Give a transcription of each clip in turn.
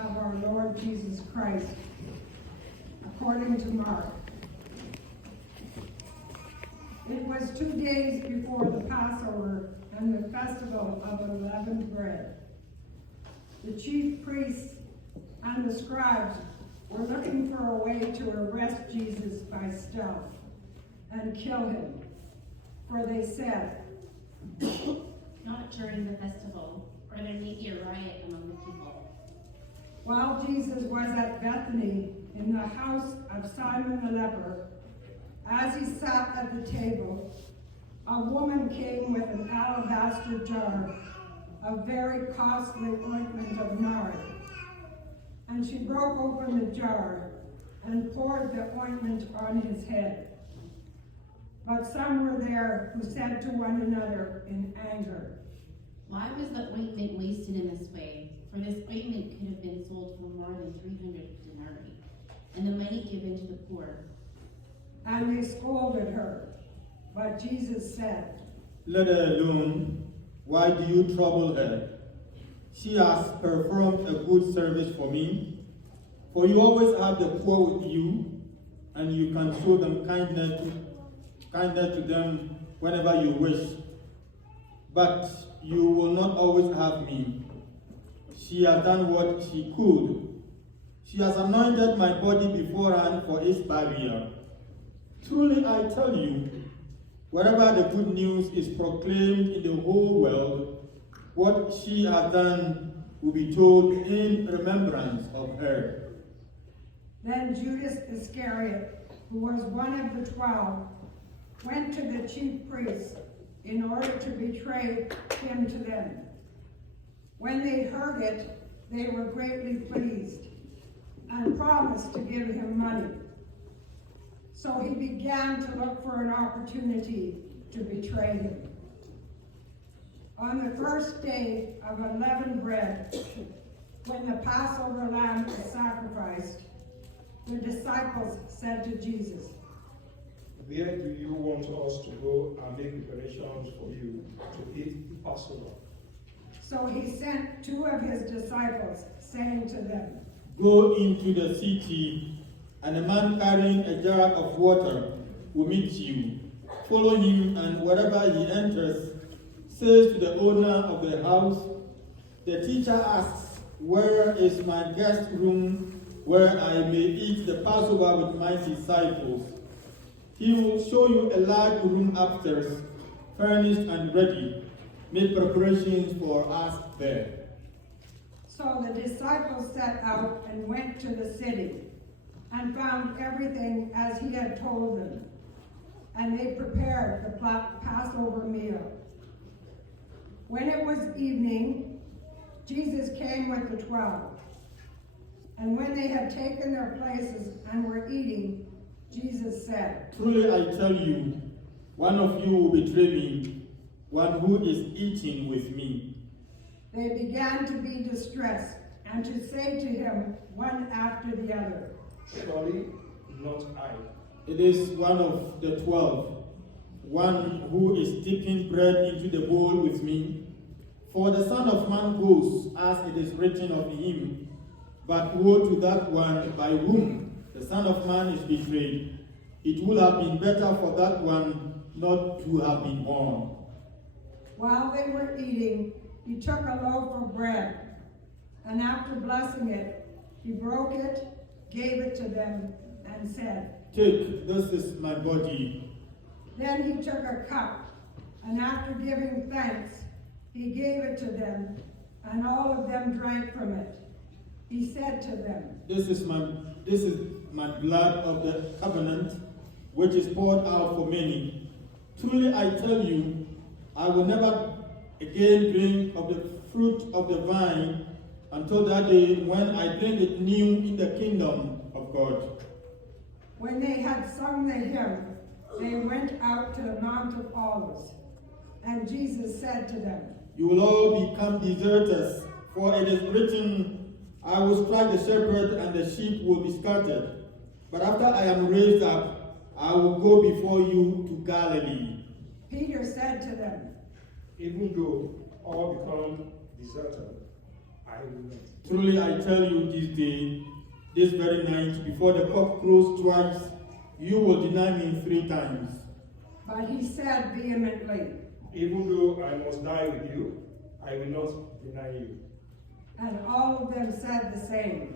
of our Lord Jesus Christ, according to Mark. It was 2 days before the Passover and the festival of unleavened bread. The chief priests and the scribes were looking for a way to arrest Jesus by stealth and kill him, for they said, "Not during the festival, or there may be a riot among the people." While Jesus was at Bethany in the house of Simon the leper, as he sat at the table, a woman came with an alabaster jar of very costly ointment of nard. And she broke open the jar and poured the ointment on his head. But some were there who said to one another in anger, "Why was the ointment wasted in this way? For this ointment could have been sold for more than 300 denarii, and the money given to the poor." And they scolded her. But Jesus said, "Let her alone. Why do you trouble her? She has performed a good service for me. For you always have the poor with you, and you can show them kindness to them whenever you wish. But you will not always have me. She has done what she could. She has anointed my body beforehand for its burial. Truly I tell you, wherever the good news is proclaimed in the whole world, what she has done will be told in remembrance of her." Then Judas Iscariot, who was one of the 12, went to the chief priests in order to betray him to them. When they heard it, they were greatly pleased and promised to give him money. So he began to look for an opportunity to betray him. On the first day of unleavened bread, when the Passover lamb was sacrificed, the disciples said to Jesus, "Where do you want us to go and make preparations for you to eat the Passover?" So he sent 2 of his disciples, saying to them, "Go into the city, and a man carrying a jar of water will meet you. Follow him, and wherever he enters, says to the owner of the house, 'The teacher asks, where is my guest room where I may eat the Passover with my disciples?' He will show you a large room upstairs, furnished and ready. Make preparations for us there." So the disciples set out and went to the city, and found everything as he had told them. And they prepared the Passover meal. When it was evening, Jesus came with the 12. And when they had taken their places and were eating, Jesus said, "Truly I tell you, one of you will betray me, one who is eating with me." They began to be distressed and to say to him one after the other, "Surely not I." It is one of the 12, one who is dipping bread into the bowl with me. For the Son of Man goes as it is written of him, but woe to that one by whom the Son of Man is betrayed. It would have been better for that one not to have been born." While they were eating, he took a loaf of bread, and after blessing it, he broke it, gave it to them, and said, "Take, this is my body." Then he took a cup, and after giving thanks, he gave it to them, and all of them drank from it. He said to them, This is my blood of the covenant, which is poured out for many. Truly I tell you, I will never again drink of the fruit of the vine until that day when I drink it new in the kingdom of God." When they had sung the hymn, they went out to the Mount of Olives. And Jesus said to them, "You will all become deserters, for it is written, 'I will strike the shepherd, and the sheep will be scattered.' But after I am raised up, I will go before you to Galilee." Peter said to them, Even though all become deserted, I will not. Truly I tell you this day, this very night, before the cock crows twice, you will deny me 3 times. But he said vehemently, Even though I must die with you, I will not deny you. and all of them said the same.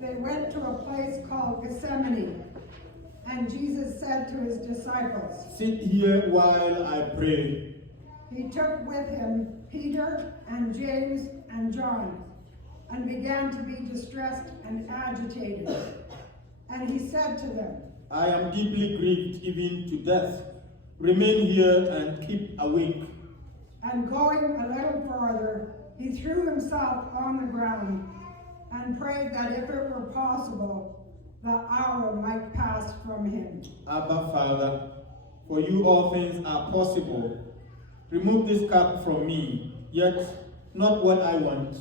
They went to a place called Gethsemane, and Jesus said to his disciples, Sit here while I pray. he took with him Peter and James and John, and began to be distressed and agitated. And he said to them, I am deeply grieved even to death. Remain here and keep awake. and going a little farther, he threw himself on the ground and prayed that if it were possible, the hour might pass from him. Abba, Father, for you all things are possible. Remove this cup from me, yet not what I want,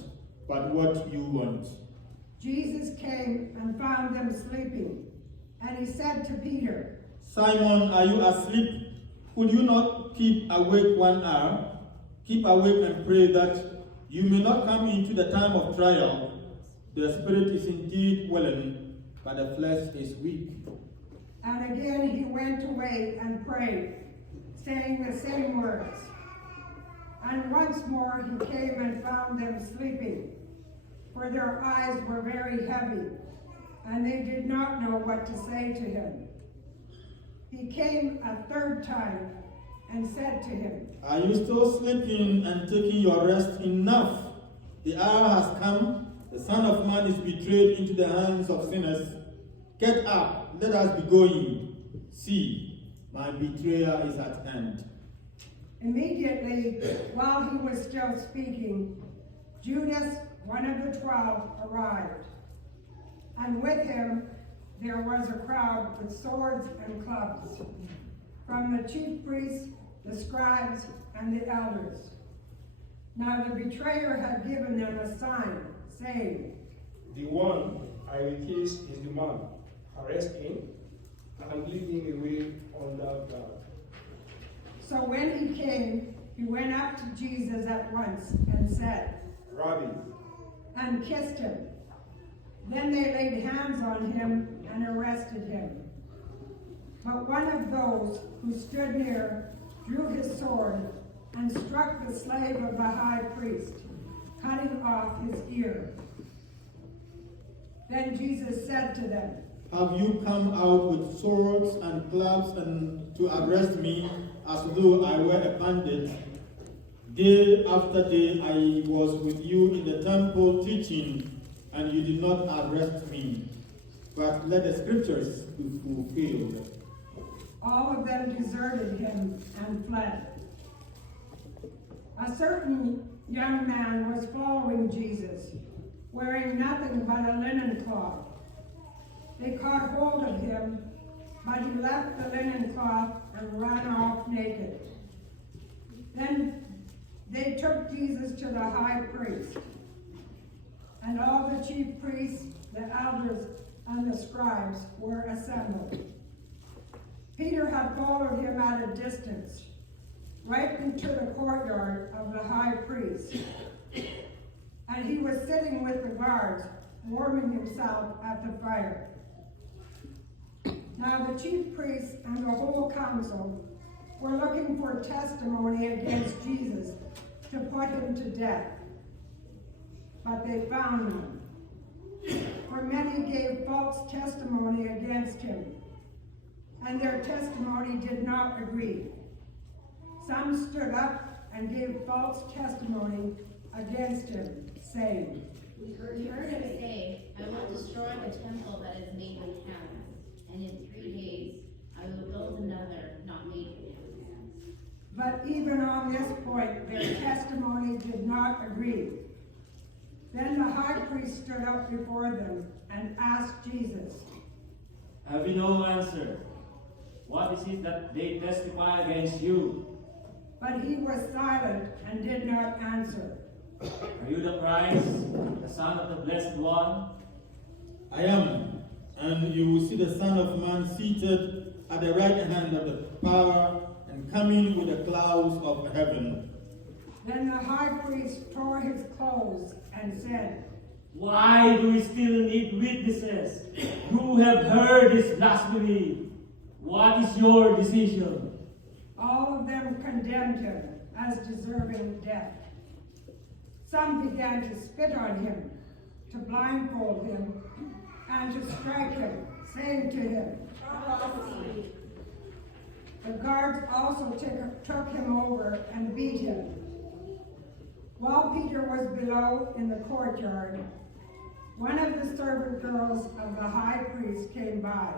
but what you want. Jesus came and found them sleeping, and he said to Peter, Simon, are you asleep? Could you not keep awake 1 hour? Keep awake and pray that you may not come into the time of trial. The spirit is indeed willing, but the flesh is weak. And again he went away and prayed, saying the same words. And once more he came and found them sleeping, for their eyes were very heavy, and they did not know what to say to him. He came a 3rd time and said to him, Are you still sleeping and taking your rest? Enough! The hour has come. The Son of Man is betrayed into the hands of sinners. Get up, let us be going. See, my betrayer is at hand. Immediately, while he was still speaking, Judas, one of the 12, arrived. And with him there was a crowd with swords and clubs, from the chief priests, the scribes, and the elders. Now the betrayer had given them a sign, saying, The one I will kiss is the man. Arrest him and lead him away under guard. So when he came, he went up to Jesus at once and said, Rabbi, and kissed him. Then they laid hands on him and arrested him. But one of those who stood near drew his sword and struck the slave of the high priest, cutting off his ear. Then Jesus said to them, Have you come out with swords and clubs and to arrest me as though I were a bandit? Day after day I was with you in the temple teaching, and you did not arrest me. But let the scriptures be fulfilled. all of them deserted him and fled. A certain young man was following Jesus, wearing nothing but a linen cloth. They caught hold of him, but he left the linen cloth and ran off naked. Then they took Jesus to the high priest, and all the chief priests, the elders, and the scribes were assembled. Peter had followed him at a distance, right into the courtyard of the high priest. And he was sitting with the guards, warming himself at the fire. Now the chief priests and the whole council were looking for testimony against Jesus to put him to death. But they found none. For many gave false testimony against him, and their testimony did not agree. Some stood up and gave false testimony against him, saying, We heard him say, I will destroy the temple that is made with hands, and in 3 days I will build another not made with hands. But even on this point, their testimonies did not agree. Then the high priest stood up before them and asked Jesus, Have you no answer? What is it that they testify against you? but he was silent and did not answer. Are you the Christ, the Son of the Blessed One? I am, and you will see the Son of Man seated at the right hand of the power and coming with the clouds of heaven. Then the high priest tore his clothes and said, Why do we still need witnesses? You have heard this blasphemy. What is your decision? all of them condemned him as deserving death. Some began to spit on him, to blindfold him, and to strike him, saying to him, the guards also took him over and beat him. While Peter was below in the courtyard, one of the servant girls of the high priest came by.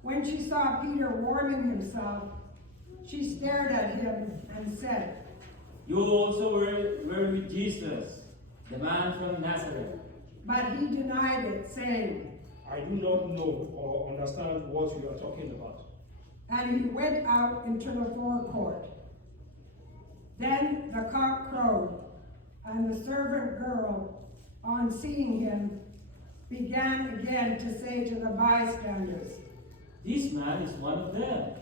When she saw Peter warming himself, she stared at him and said, You also were with Jesus, the man from Nazareth. but he denied it, saying, I do not know or understand what you are talking about. and he went out into the forecourt. Then the cock crowed, and the servant girl, on seeing him, began again to say to the bystanders, This man is one of them.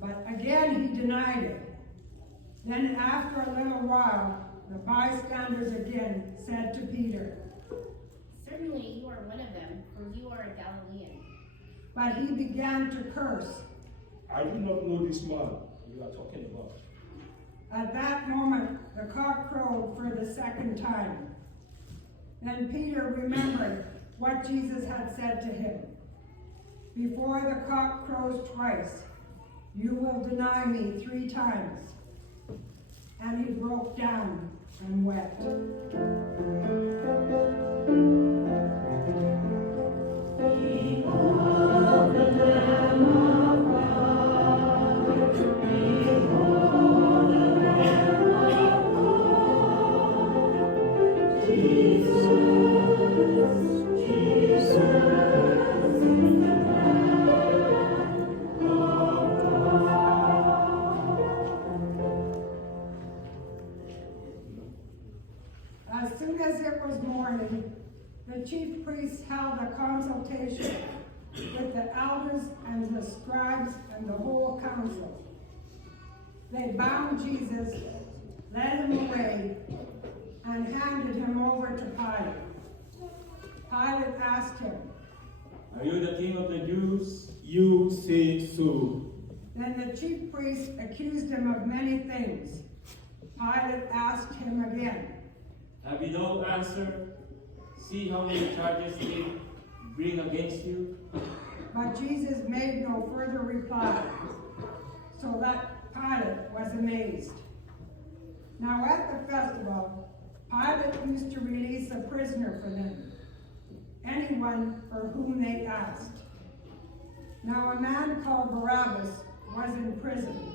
but again he denied it. Then after a little while, the bystanders again said to Peter, Certainly you are one of them, for you are a Galilean. but he began to curse. I do not know this man you are talking about. At that moment, the cock crowed for the second time. Then Peter remembered what Jesus had said to him. Before the cock crows twice, you will deny me 3 times. And he broke down and wept. As soon as it was morning, the chief priests held a consultation with the elders and the scribes and the whole council. They bound Jesus, led him away, and handed him over to Pilate. Pilate asked him. Are you the king of the Jews? You say so. Then the chief priests accused him of many things. Pilate asked him again. Have you no answer? See how many charges they bring against you? But Jesus made no further reply, so that Pilate was amazed. Now at the festival, Pilate used to release a prisoner for them, anyone for whom they asked. Now a man called Barabbas was in prison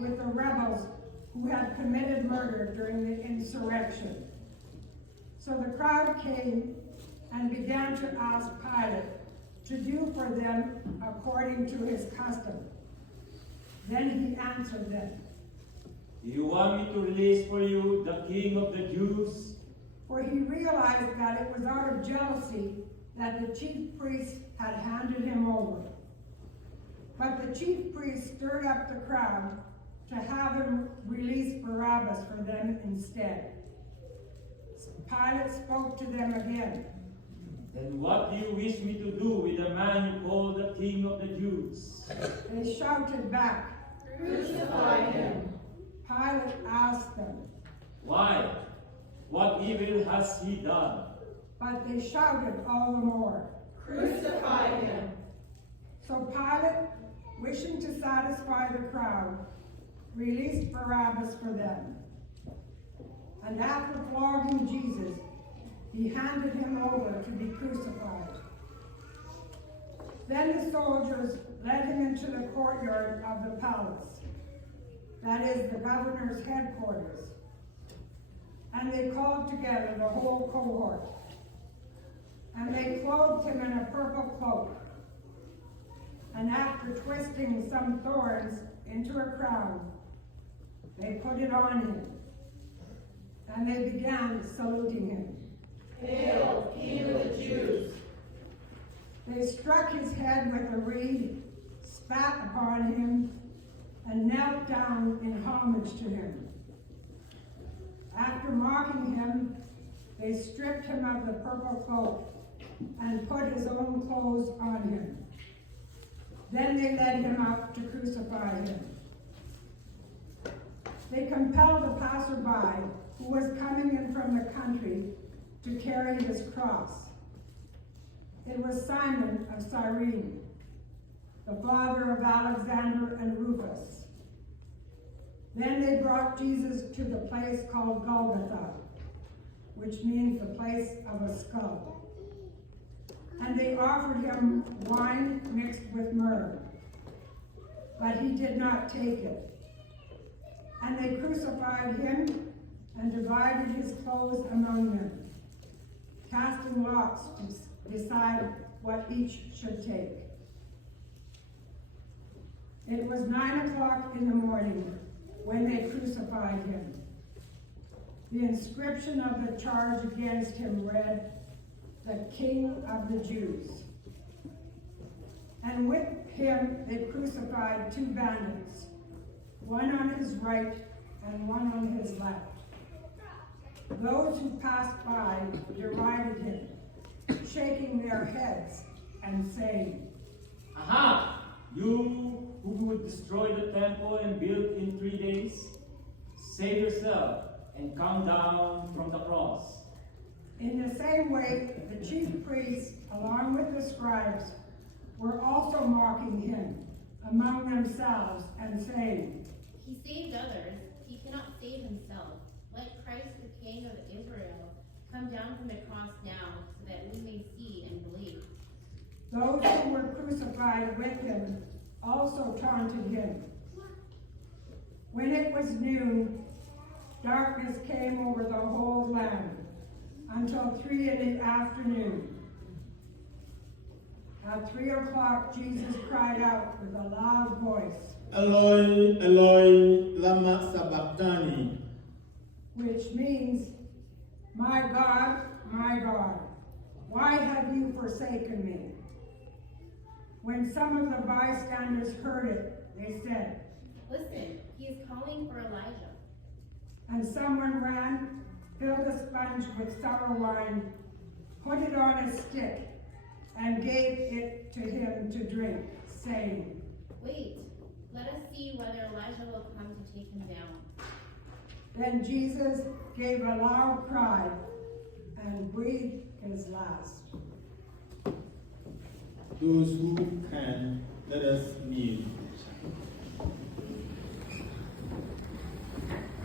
with the rebels who had committed murder during the insurrection. So the crowd came and began to ask Pilate to do for them according to his custom. Then he answered them, Do you want me to release for you the king of the Jews? for he realized that it was out of jealousy that the chief priests had handed him over. But the chief priests stirred up the crowd to have him release Barabbas for them instead. Pilate spoke to them again. Then what do you wish me to do with the man you call the king of the Jews? They shouted back, Crucify him. Pilate asked them, Why? What evil has he done? but they shouted all the more. Crucify him. So Pilate, wishing to satisfy the crowd, released Barabbas for them. And after flogging Jesus, he handed him over to be crucified. Then the soldiers led him into the courtyard of the palace. that is the governor's headquarters. And they called together the whole cohort. And they clothed him in a purple cloak. And after twisting some thorns into a crown, they put it on him. And they began saluting him. Hail, King of the Jews! They struck his head with a reed, spat upon him, and knelt down in homage to him. After mocking him, they stripped him of the purple cloak and put his own clothes on him. Then they led him out to crucify him. They compelled a passerby who was coming in from the country to carry his cross. It was Simon of Cyrene, the father of Alexander and Rufus. Then they brought Jesus to the place called Golgotha, which means the place of a skull. And they offered him wine mixed with myrrh, but he did not take it. And they crucified him and divided his clothes among them, casting lots to decide what each should take. It was 9 o'clock in the morning when they crucified him. The inscription of the charge against him read, "The King of the Jews." And with him they crucified 2 bandits, one on his right and one on his left. Those who passed by derided him, shaking their heads and saying, Aha! You who would destroy the temple and build in 3 days, save yourself and come down from the cross. In the same way, the chief priests, along with the scribes, were also mocking him among themselves and saying, He saved others, he cannot save himself. Let Christ, the King of Israel, come down from the cross now, so that we may see and believe. Those who were crucified with him also taunted him. When it was noon, darkness came over the whole land until 3 in the afternoon. At 3 o'clock, Jesus cried out with a loud voice, Eloi, Eloi, lama sabachthani. which means, my God, why have you forsaken me? When some of the bystanders heard it, they said, Listen, he is calling for Elijah. and someone ran, filled a sponge with sour wine, put it on a stick, and gave it to him to drink, saying, Wait, let us see whether Elijah will come to take him down. Then Jesus gave a loud cry and breathed his last. Those who can, let us kneel.